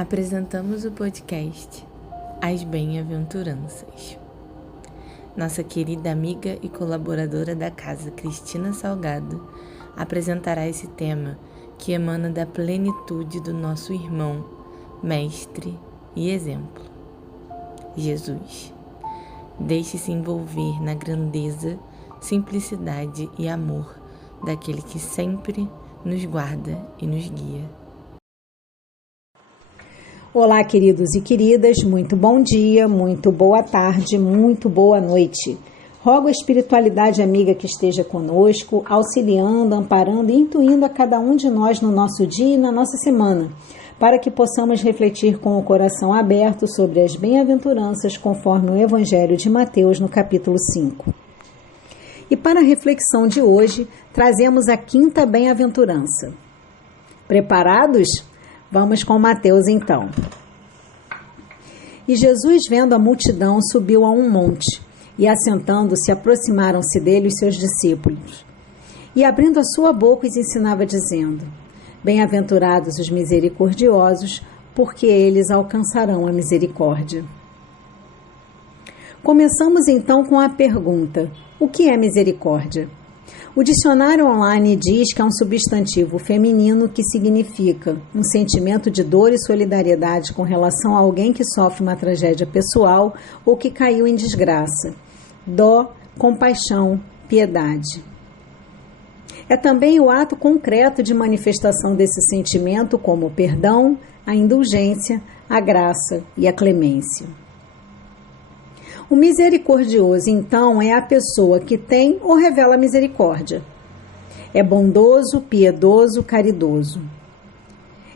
Apresentamos o podcast As Bem-aventuranças. Nossa querida amiga e colaboradora da casa, Cristina Salgado, apresentará esse tema que emana da plenitude do nosso irmão, mestre e exemplo, Jesus. Deixe-se envolver na grandeza, simplicidade e amor daquele que sempre nos guarda e nos guia. Olá, queridos e queridas, muito bom dia, muito boa tarde, muito boa noite. Rogo a espiritualidade amiga que esteja conosco, auxiliando, amparando e intuindo a cada um de nós no nosso dia e na nossa semana, para que possamos refletir com o coração aberto sobre as bem-aventuranças conforme o Evangelho de Mateus no capítulo 5. E para a reflexão de hoje, trazemos a quinta bem-aventurança. Preparados? Vamos com Mateus então. E Jesus, vendo a multidão, subiu a um monte, e assentando-se, aproximaram-se dele os seus discípulos. E abrindo a sua boca, os ensinava, dizendo: Bem-aventurados os misericordiosos, porque eles alcançarão a misericórdia. Começamos então com a pergunta: o que é misericórdia? O dicionário online diz que é um substantivo feminino que significa um sentimento de dor e solidariedade com relação a alguém que sofre uma tragédia pessoal ou que caiu em desgraça. Dó, compaixão, piedade. É também o ato concreto de manifestação desse sentimento, como o perdão, a indulgência, a graça e a clemência. O misericordioso, então, é a pessoa que tem ou revela misericórdia. É bondoso, piedoso, caridoso.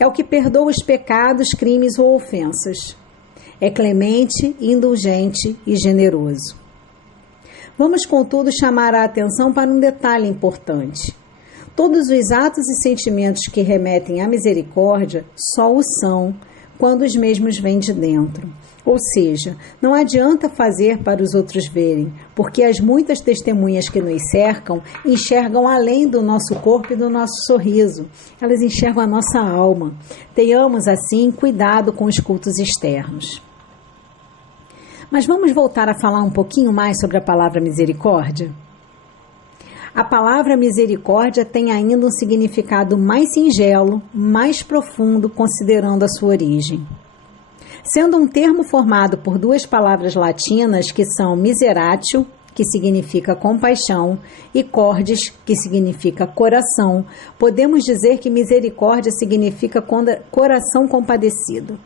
É o que perdoa os pecados, crimes ou ofensas. É clemente, indulgente e generoso. Vamos, contudo, chamar a atenção para um detalhe importante. Todos os atos e sentimentos que remetem à misericórdia só o são quando os mesmos vêm de dentro. Ou seja, não adianta fazer para os outros verem, porque as muitas testemunhas que nos cercam enxergam além do nosso corpo e do nosso sorriso. Elas enxergam a nossa alma. Tenhamos, assim, cuidado com os cultos externos. Mas vamos voltar a falar um pouquinho mais sobre a palavra misericórdia? A palavra misericórdia tem ainda um significado mais singelo, mais profundo, considerando a sua origem. Sendo um termo formado por duas palavras latinas que são miseratio, que significa compaixão, e cordis, que significa coração, podemos dizer que misericórdia significa coração compadecido.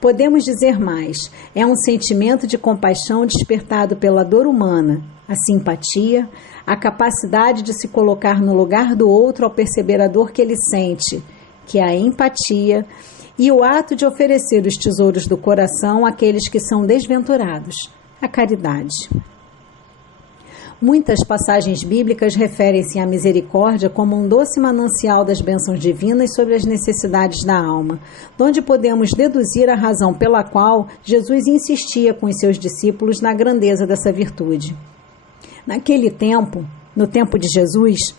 Podemos dizer mais, é um sentimento de compaixão despertado pela dor humana, a simpatia, a capacidade de se colocar no lugar do outro ao perceber a dor que ele sente, que é a empatia, e o ato de oferecer os tesouros do coração àqueles que são desventurados, a caridade. Muitas passagens bíblicas referem-se à misericórdia como um doce manancial das bênçãos divinas sobre as necessidades da alma, donde podemos deduzir a razão pela qual Jesus insistia com os seus discípulos na grandeza dessa virtude. Naquele tempo, no tempo de Jesus,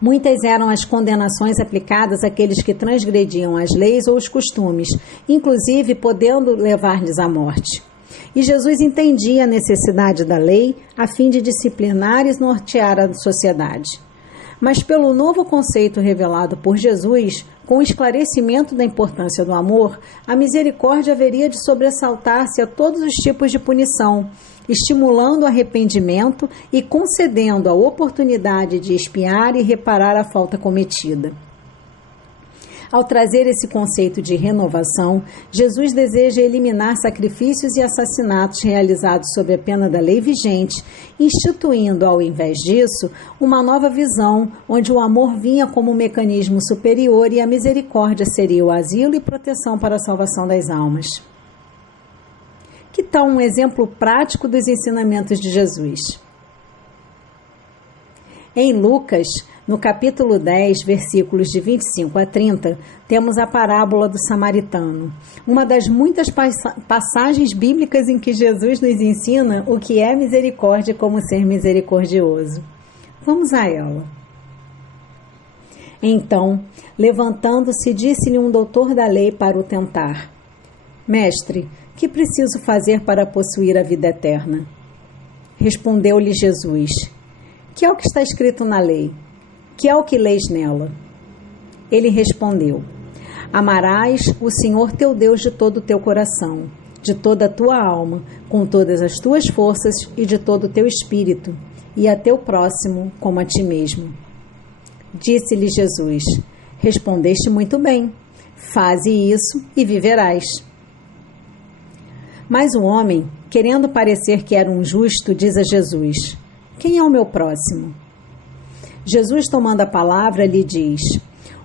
muitas eram as condenações aplicadas àqueles que transgrediam as leis ou os costumes, inclusive podendo levar-lhes à morte. E Jesus entendia a necessidade da lei a fim de disciplinar e nortear a sociedade. Mas pelo novo conceito revelado por Jesus, com o esclarecimento da importância do amor, a misericórdia haveria de sobressaltar-se a todos os tipos de punição, estimulando o arrependimento e concedendo a oportunidade de expiar e reparar a falta cometida. Ao trazer esse conceito de renovação, Jesus deseja eliminar sacrifícios e assassinatos realizados sob a pena da lei vigente, instituindo, ao invés disso, uma nova visão, onde o amor vinha como um mecanismo superior e a misericórdia seria o asilo e proteção para a salvação das almas. Que tal um exemplo prático dos ensinamentos de Jesus? Em Lucas, no capítulo 10, versículos de 25 a 30, temos a parábola do samaritano, uma das muitas passagens bíblicas em que Jesus nos ensina o que é misericórdia e como ser misericordioso. Vamos a ela. Então, levantando-se, disse-lhe um doutor da lei para o tentar: Mestre, que preciso fazer para possuir a vida eterna? Respondeu-lhe Jesus: Que é o que está escrito na lei? Que é o que lês nela? Ele respondeu: Amarás o Senhor teu Deus de todo o teu coração, de toda a tua alma, com todas as tuas forças e de todo o teu espírito, e a teu próximo como a ti mesmo. Disse-lhe Jesus: Respondeste muito bem. Faze isso e viverás. Mas o homem, querendo parecer que era um justo, diz a Jesus: Quem é o meu próximo? Jesus, tomando a palavra, lhe diz: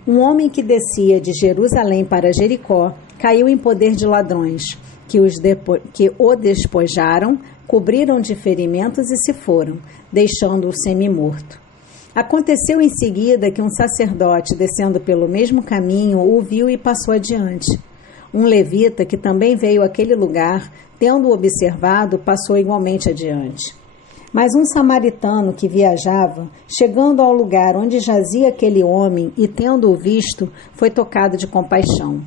Um homem que descia de Jerusalém para Jericó caiu em poder de ladrões, que o despojaram, cobriram de ferimentos e se foram, deixando-o semi-morto. Aconteceu em seguida que um sacerdote, descendo pelo mesmo caminho, o viu e passou adiante. Um levita, que também veio àquele lugar, tendo-o observado, passou igualmente adiante. Mas um samaritano que viajava, chegando ao lugar onde jazia aquele homem e tendo-o visto, foi tocado de compaixão.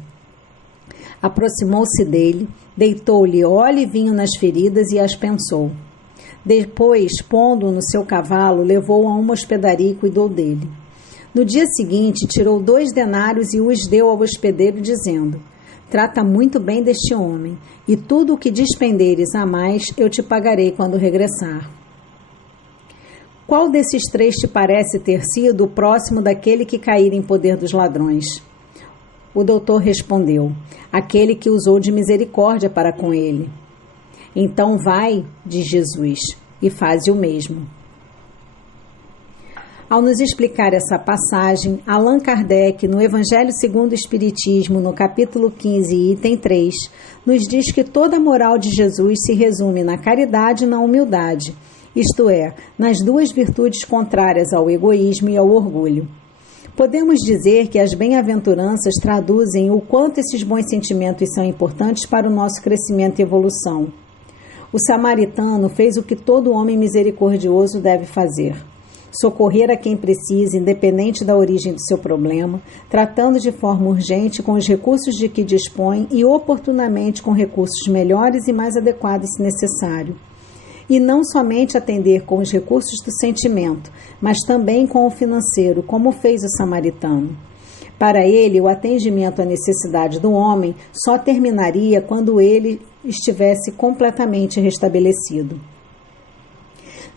Aproximou-se dele, deitou-lhe óleo e vinho nas feridas e as pensou. Depois, pondo-o no seu cavalo, levou-o a uma hospedaria e cuidou dele. No dia seguinte, tirou 2 denários e os deu ao hospedeiro, dizendo: Trata muito bem deste homem, e tudo o que despenderes a mais eu te pagarei quando regressar. Qual desses 3 te parece ter sido o próximo daquele que caíra em poder dos ladrões? O doutor respondeu: Aquele que usou de misericórdia para com ele. Então vai, diz Jesus, e faze o mesmo. Ao nos explicar essa passagem, Allan Kardec, no Evangelho segundo o Espiritismo, no capítulo 15, item 3, nos diz que toda a moral de Jesus se resume na caridade e na humildade, isto é, nas 2 virtudes contrárias ao egoísmo e ao orgulho. Podemos dizer que as bem-aventuranças traduzem o quanto esses bons sentimentos são importantes para o nosso crescimento e evolução. O samaritano fez o que todo homem misericordioso deve fazer: socorrer a quem precisa, independente da origem do seu problema, tratando de forma urgente com os recursos de que dispõe e oportunamente com recursos melhores e mais adequados se necessário. E não somente atender com os recursos do sentimento, mas também com o financeiro, como fez o samaritano. Para ele, o atendimento à necessidade do homem só terminaria quando ele estivesse completamente restabelecido.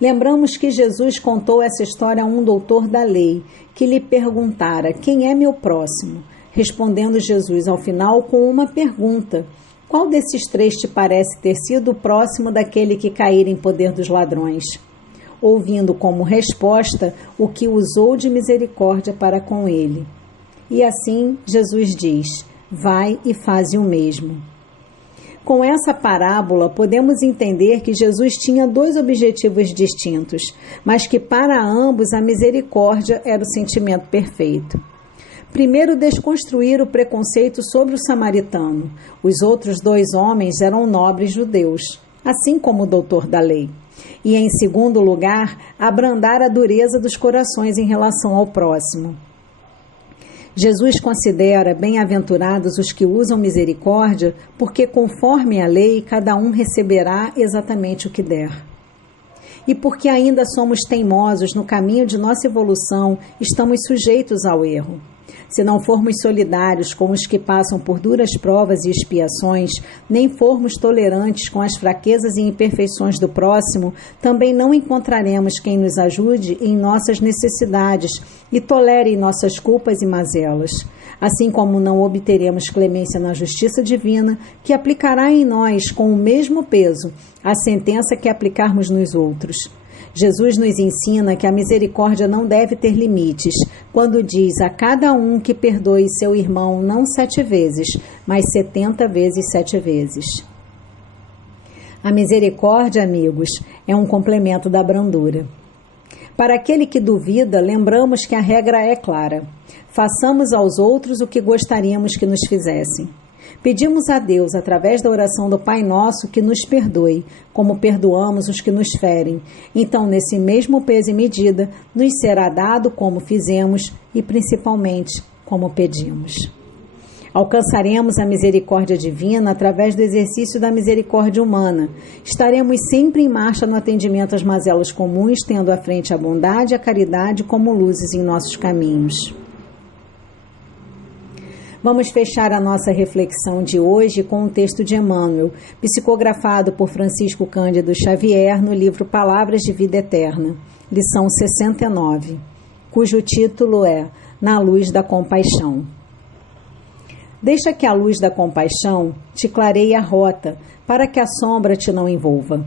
Lembramos que Jesus contou essa história a um doutor da lei, que lhe perguntara: Quem é meu próximo? Respondendo Jesus ao final com uma pergunta: Qual desses 3 te parece ter sido o próximo daquele que caíra em poder dos ladrões? Ouvindo como resposta o que usou de misericórdia para com ele. E assim Jesus diz: Vai e faze o mesmo. Com essa parábola, podemos entender que Jesus tinha 2 objetivos distintos, mas que para ambos a misericórdia era o sentimento perfeito. Primeiro, desconstruir o preconceito sobre o samaritano. Os outros 2 homens eram nobres judeus, assim como o doutor da lei. E, em segundo lugar, abrandar a dureza dos corações em relação ao próximo. Jesus considera bem-aventurados os que usam misericórdia, porque, conforme a lei, cada um receberá exatamente o que der. E porque ainda somos teimosos no caminho de nossa evolução, estamos sujeitos ao erro. Se não formos solidários com os que passam por duras provas e expiações, nem formos tolerantes com as fraquezas e imperfeições do próximo, também não encontraremos quem nos ajude em nossas necessidades e tolere nossas culpas e mazelas. Assim como não obteremos clemência na justiça divina, que aplicará em nós com o mesmo peso a sentença que aplicarmos nos outros. Jesus nos ensina que a misericórdia não deve ter limites, quando diz a cada um que perdoe seu irmão não 7 vezes, mas 70 vezes 7 vezes. A misericórdia, amigos, é um complemento da brandura. Para aquele que duvida, lembramos que a regra é clara: façamos aos outros o que gostaríamos que nos fizessem. Pedimos a Deus, através da oração do Pai Nosso, que nos perdoe, como perdoamos os que nos ferem. Então, nesse mesmo peso e medida, nos será dado como fizemos e, principalmente, como pedimos. Alcançaremos a misericórdia divina através do exercício da misericórdia humana. Estaremos sempre em marcha no atendimento às mazelas comuns, tendo à frente a bondade e a caridade como luzes em nossos caminhos. Vamos fechar a nossa reflexão de hoje com um texto de Emmanuel, psicografado por Francisco Cândido Xavier no livro Palavras de Vida Eterna, lição 69, cujo título é Na Luz da Compaixão. Deixa que a luz da compaixão te clareie a rota, para que a sombra te não envolva.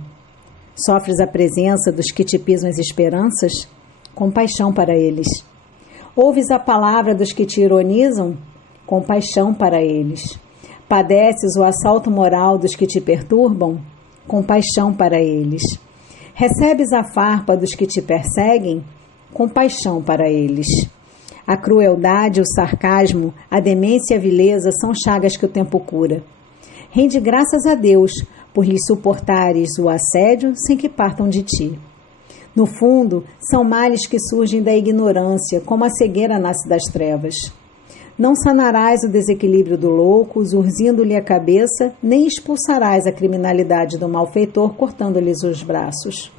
Sofres a presença dos que te pisam as esperanças? Compaixão para eles. Ouves a palavra dos que te ironizam? Compaixão para eles. Padeces o assalto moral dos que te perturbam? Compaixão para eles. Recebes a farpa dos que te perseguem? Compaixão para eles. A crueldade, o sarcasmo, a demência e a vileza são chagas que o tempo cura. Rende graças a Deus por lhes suportares o assédio sem que partam de ti. No fundo, são males que surgem da ignorância, como a cegueira nasce das trevas. Não sanarás o desequilíbrio do louco, zurzindo-lhe a cabeça, nem expulsarás a criminalidade do malfeitor, cortando-lhes os braços.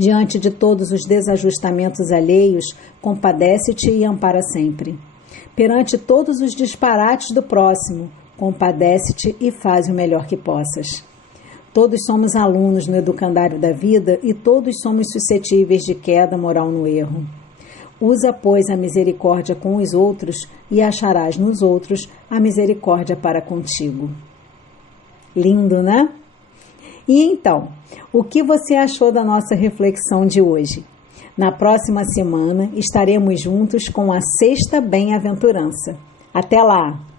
Diante de todos os desajustamentos alheios, compadece-te e ampara sempre. Perante todos os disparates do próximo, compadece-te e faz o melhor que possas. Todos somos alunos no educandário da vida e todos somos suscetíveis de queda moral no erro. Usa, pois, a misericórdia com os outros e acharás nos outros a misericórdia para contigo. Lindo, né? E então, o que você achou da nossa reflexão de hoje? Na próxima semana estaremos juntos com a sexta bem-aventurança. Até lá!